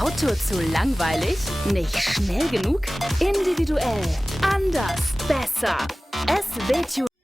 Auto zu langweilig? Nicht schnell genug? Individuell, anders, besser. SW